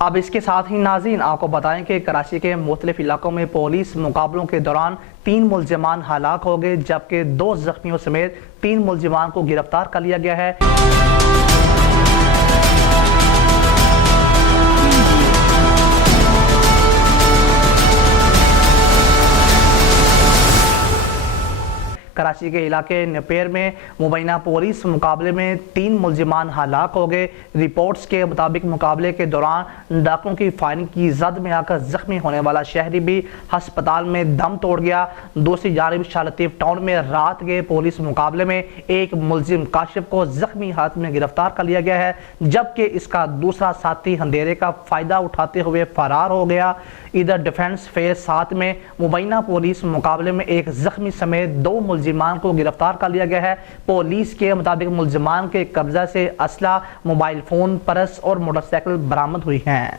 अब इसके साथ ही नाज़रीन आपको बताएं कि कराची के मुख्तलिफ इलाकों में पुलिस मुकाबलों के दौरान 3 मुलजिमान हलाक हो गए, जबकि 2 जख्मियों समेत 3 मुलजिमान को गिरफ्तार कर लिया गया है। कराची के इलाके नपेर में मुबैना पुलिस मुकाबले में 3 मुलजिमान हलाक हो गए। रिपोर्ट्स के मुताबिक मुकाबले के दौरान डाकुओं की फायरिंग की जद में आकर जख्मी होने वाला शहरी भी अस्पताल में दम तोड़ गया। दूसरी जानिब शाह लतीफ टाउन में रात के पुलिस मुकाबले में एक मुलजिम काशिफ को जख्मी हालत में गिरफ्तार कर लिया गया है, जबकि इसका दूसरा साथी अंधेरे का फायदा उठाते हुए फरार हो गया। इधर डिफेंस फेज 7 में मुबैना पुलिस मुकाबले में एक जख्मी समेत 2 मुलजिमान को गिरफ्तार कर लिया गया है। पुलिस के मुताबिक मुलजिमान के कब्जा से असला, मोबाइल फोन, पर्स और मोटरसाइकिल बरामद हुई हैं।